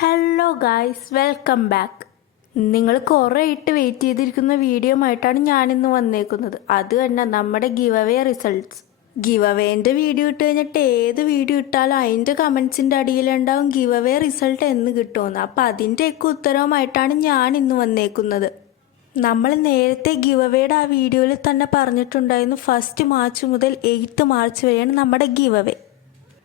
Hello guys, welcome back. നിങ്ങൾ കുറേ ഇട്ട് വെയിറ്റ് ചെയ്തിരിക്കുന്ന വീഡിയോ ആയിട്ടാണ് ഞാനിന്ന് വന്നേക്കുന്നത്. അത് തന്നെ നമ്മുടെ ഗിവ് അവേ റിസൾട്ട്സ്. ഗിവ് അവേൻ്റെ വീഡിയോ ഇട്ട് കഴിഞ്ഞിട്ട് ഏത് വീഡിയോ ഇട്ടാലും അതിൻ്റെ കമൻസിൻ്റെ അടിയിലുണ്ടാവും ഗിവ് അവേ റിസൾട്ട് എന്ന് കിട്ടുമെന്ന്. അപ്പോൾ അതിൻ്റെയൊക്കെ ഉത്തരവുമായിട്ടാണ് ഞാൻ ഇന്ന് വന്നേക്കുന്നത്. നമ്മൾ നേരത്തെ ഗിവ് അവേയുടെ ആ വീഡിയോയിൽ തന്നെ പറഞ്ഞിട്ടുണ്ടായിരുന്നു, 1 മാർച്ച് മുതൽ 8 മാർച്ച് വരെയാണ് നമ്മുടെ ഗിവ് അവേ.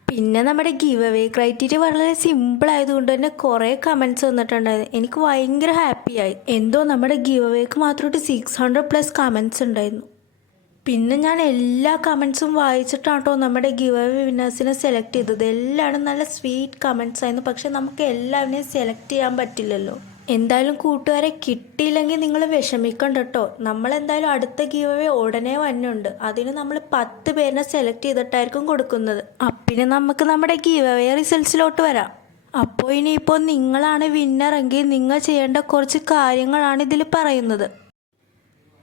പിന്നെ നമ്മുടെ ഗിവ് അവേ ക്രൈറ്റീരിയ വളരെ സിമ്പിൾ ആയതുകൊണ്ട് തന്നെ കുറേ കമൻറ്റ്സ് വന്നിട്ടുണ്ടായിരുന്നു. എനിക്ക് ഭയങ്കര ഹാപ്പിയായി. എന്തോ നമ്മുടെ ഗിവ് അവേക്ക് മാത്രമായിട്ട് 600+ കമൻറ്റ്സ് ഉണ്ടായിരുന്നു. പിന്നെ ഞാൻ എല്ലാ കമൻറ്റ്സും വായിച്ചിട്ടാട്ടോ നമ്മുടെ ഗിവ് അവേ വിന്നേഴ്സിനെ സെലക്ട് ചെയ്തത്. എല്ലാവരും നല്ല സ്വീറ്റ് കമൻറ്റ്സ് ആയിരുന്നു. പക്ഷെ നമുക്ക് എല്ലാവരെയും സെലക്ട് ചെയ്യാൻ പറ്റില്ലല്ലോ. എന്തായാലും കൂട്ടുകാരെ, കിട്ടിയില്ലെങ്കിൽ നിങ്ങൾ വിഷമിക്കണ്ട കേട്ടോ. നമ്മളെന്തായാലും അടുത്ത ഗിവ് അവേ ഉടനെ വന്നുണ്ട്. അതിന് നമ്മൾ 10 പേരിനെ സെലക്ട് ചെയ്തിട്ടായിരിക്കും കൊടുക്കുന്നത്. പിന്നെ നമുക്ക് നമ്മുടെ ഗിവ് അവേ റിസൾട്ട്സിലോട്ട് വരാം. അപ്പോൾ ഇനിയിപ്പോൾ നിങ്ങളാണ് വിന്നറെങ്കിൽ നിങ്ങൾ ചെയ്യേണ്ട കുറച്ച് കാര്യങ്ങളാണ് ഇതിൽ പറയുന്നത്.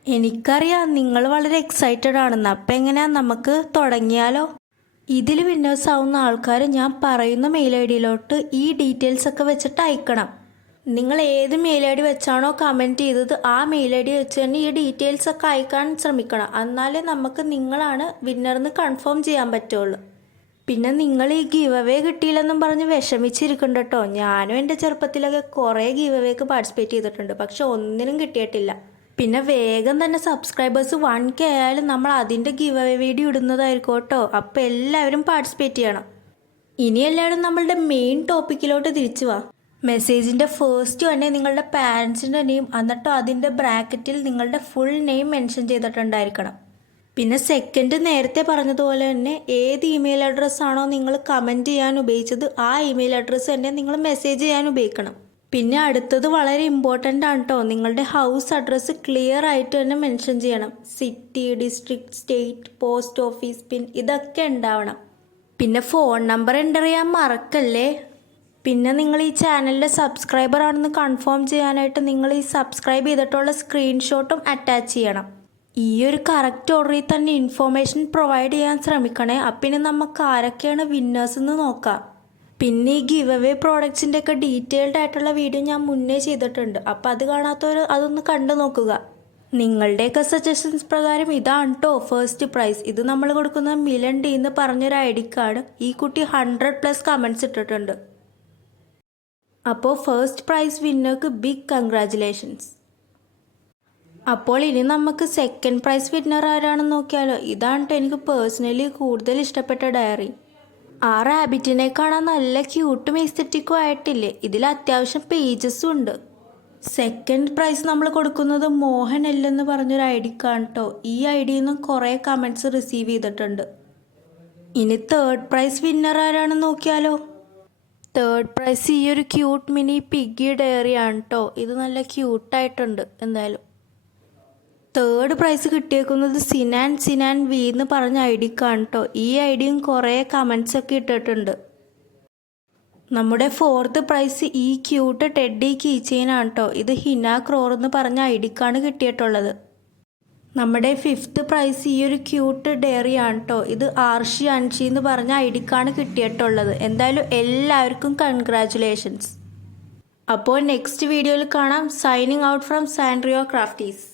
എനിക്കറിയാം നിങ്ങൾ വളരെ എക്സൈറ്റഡ് ആണെന്ന്. അപ്പം എങ്ങനെയാ, നമുക്ക് തുടങ്ങിയാലോ? ഇതിൽ വിന്നേഴ്സ് ആവുന്ന ആൾക്കാർ ഞാൻ പറയുന്ന മെയിൽ ഐ ഡിയിലോട്ട് ഈ ഡീറ്റെയിൽസ് ഒക്കെ വെച്ചിട്ട് അയക്കണം. നിങ്ങൾ ഏത് മെയിൽ ഐ ഡി വെച്ചാണോ കമൻറ്റ് ചെയ്തത് ആ മെയിൽ ഐ ഡി വെച്ച് തന്നെ ഈ ഡീറ്റെയിൽസ് ഒക്കെ അയക്കാൻ ശ്രമിക്കണം. എന്നാലേ നമുക്ക് നിങ്ങളാണ് വിന്നറെന്ന് കൺഫേം ചെയ്യാൻ പറ്റുള്ളൂ. പിന്നെ നിങ്ങൾ ഈ ഗിവ് അവേ കിട്ടിയില്ലെന്നും പറഞ്ഞ് വിഷമിച്ചിരിക്കണ്ട കേട്ടോ. ഞാനും എൻ്റെ ചെറുപ്പത്തിലൊക്കെ കുറേ ഗിവ് അവേക്ക് പാർട്ടിസിപ്പേറ്റ് ചെയ്തിട്ടുണ്ട്, പക്ഷെ ഒന്നിനും കിട്ടിയിട്ടില്ല. പിന്നെ വേഗം തന്നെ സബ്സ്ക്രൈബേഴ്സ് 1K ആയാലും നമ്മൾ അതിൻ്റെ ഗിവ് അവേ വീഡിയോ ഇടുന്നതായിരിക്കും കേട്ടോ. അപ്പോൾ എല്ലാവരും പാർട്ടിസിപ്പേറ്റ് ചെയ്യണം. ഇനി എല്ലാവരും നമ്മളുടെ മെയിൻ ടോപ്പിക്കിലോട്ട് തിരിച്ചു വാ. മെസ്സേജിൻ്റെ ഫസ്റ്റ് തന്നെ നിങ്ങളുടെ പാരൻസിൻ്റെ നെയിം, എന്നിട്ടോ അതിൻ്റെ ബ്രാക്കറ്റിൽ നിങ്ങളുടെ ഫുൾ നെയിം മെൻഷൻ ചെയ്തിട്ടുണ്ടായിരിക്കണം. പിന്നെ സെക്കൻഡ്, നേരത്തെ പറഞ്ഞതുപോലെ തന്നെ ഏത് ഇമെയിൽ അഡ്രസ്സാണോ നിങ്ങൾ കമൻറ്റ് ചെയ്യാൻ ഉപയോഗിച്ചത് ആ ഇമെയിൽ അഡ്രസ്സ് തന്നെ നിങ്ങൾ മെസ്സേജ് ചെയ്യാൻ ഉപയോഗിക്കണം. പിന്നെ അടുത്തത് വളരെ ഇമ്പോർട്ടൻ്റ് ആണ് കേട്ടോ. നിങ്ങളുടെ ഹൗസ് അഡ്രസ്സ് ക്ലിയർ ആയിട്ട് തന്നെ മെൻഷൻ ചെയ്യണം. City, district, state, post office pin ഇതൊക്കെ ഉണ്ടാവണം. പിന്നെ ഫോൺ നമ്പർ എൻ്റർ ചെയ്യാൻ മറക്കല്ലേ. പിന്നെ നിങ്ങൾ ഈ ചാനലിലെ സബ്സ്ക്രൈബർ ആണെന്ന് കൺഫേം ചെയ്യാനായിട്ട് നിങ്ങൾ ഈ സബ്സ്ക്രൈബ് ചെയ്തിട്ടുള്ള സ്ക്രീൻഷോട്ടും അറ്റാച്ച് ചെയ്യണം. ഈ ഒരു കറക്റ്റ് ഓർഡറിൽ തന്നെ ഇൻഫോർമേഷൻ പ്രൊവൈഡ് ചെയ്യാൻ ശ്രമിക്കണേ. പിന്നെ നമുക്ക് ആരൊക്കെയാണ് വിന്നേഴ്സ് എന്ന് നോക്കാം. പിന്നെ ഈ ഗിവ് അവേ പ്രോഡക്ട്സിൻ്റെ ഒക്കെ ഡീറ്റെയിൽഡ് ആയിട്ടുള്ള വീഡിയോ ഞാൻ മുന്നേ ചെയ്തിട്ടുണ്ട്. അപ്പോൾ അത് കാണാത്തവർ അതൊന്ന് കണ്ടു നോക്കുക. നിങ്ങളുടെയൊക്കെ സജഷൻസ് പ്രകാരം ഇതാണ് കേട്ടോ ഫസ്റ്റ് പ്രൈസ്. ഇത് നമ്മൾ കൊടുക്കുന്ന മിലൻ ഡി എന്ന് പറഞ്ഞൊരു ID കാർഡ്. ഈ കുട്ടി 100+ കമൻറ്റ്സ് ഇട്ടിട്ടുണ്ട്. അപ്പോൾ ഫസ്റ്റ് പ്രൈസ് വിന്നർക്ക് ബിഗ് കൺഗ്രാജുലേഷൻസ്. അപ്പോൾ ഇനി നമുക്ക് സെക്കൻഡ് പ്രൈസ് വിന്നർ ആരാണെന്ന് നോക്കിയാലോ. ഇതാണ് എനിക്ക് പേഴ്സണലി കൂടുതൽ ഇഷ്ടപ്പെട്ട ഡയറി. ആ റാബിറ്റിനെ കാണാൻ നല്ല ക്യൂട്ടും എസ്തെറ്റിക്കും ആയിട്ടില്ലേ. ഇതിൽ അത്യാവശ്യം പേജസും ഉണ്ട്. സെക്കൻഡ് പ്രൈസ് നമ്മൾ കൊടുക്കുന്നത് മോഹൻ എൽ എന്ന് പറഞ്ഞൊരു ID കാണ് കേട്ടോ. ഈ IDയിൽ നിന്നും കുറേ കമൻറ്റ്സ് റിസീവ് ചെയ്തിട്ടുണ്ട്. ഇനി തേർഡ് പ്രൈസ് വിന്നർ ആരാണെന്ന് നോക്കിയാലോ. തേർഡ് പ്രൈസ് ഈ ഒരു ക്യൂട്ട് മിനി പിഗ്ഗി ഡയറി ആണ് കേട്ടോ. ഇത് നല്ല ക്യൂട്ടായിട്ടുണ്ട്. എന്തായാലും തേർഡ് പ്രൈസ് കിട്ടിയേക്കുന്നത് സിനാൻ വി എന്ന് പറഞ്ഞ ID കാണ് കേട്ടോ. ഈ IDയും കുറേ കമൻറ്റ്സ് ഒക്കെ ഇട്ടിട്ടുണ്ട്. നമ്മുടെ ഫോർത്ത് പ്രൈസ് ഈ ക്യൂട്ട് ടെഡി കീ ചെയിൻ ആണ് കേട്ടോ. ഇത് ഹിന ക്രോർ എന്ന് പറഞ്ഞ ID കാണ് കിട്ടിയിട്ടുള്ളത്. നമ്മുടെ ഫിഫ്ത്ത് പ്രൈസ് ഈ ഒരു ക്യൂട്ട് ഡയറി ആണ് കേട്ടോ. ഇത് ആർഷി അൻഷി എന്ന് പറഞ്ഞ ID കാണ് കിട്ടിയിട്ടുള്ളത്. എന്തായാലും എല്ലാവർക്കും കൺഗ്രാജുലേഷൻസ്. അപ്പോൾ നെക്സ്റ്റ് വീഡിയോയിൽ കാണാം. Signing out from Sandrio ക്രാഫ്റ്റീസ്.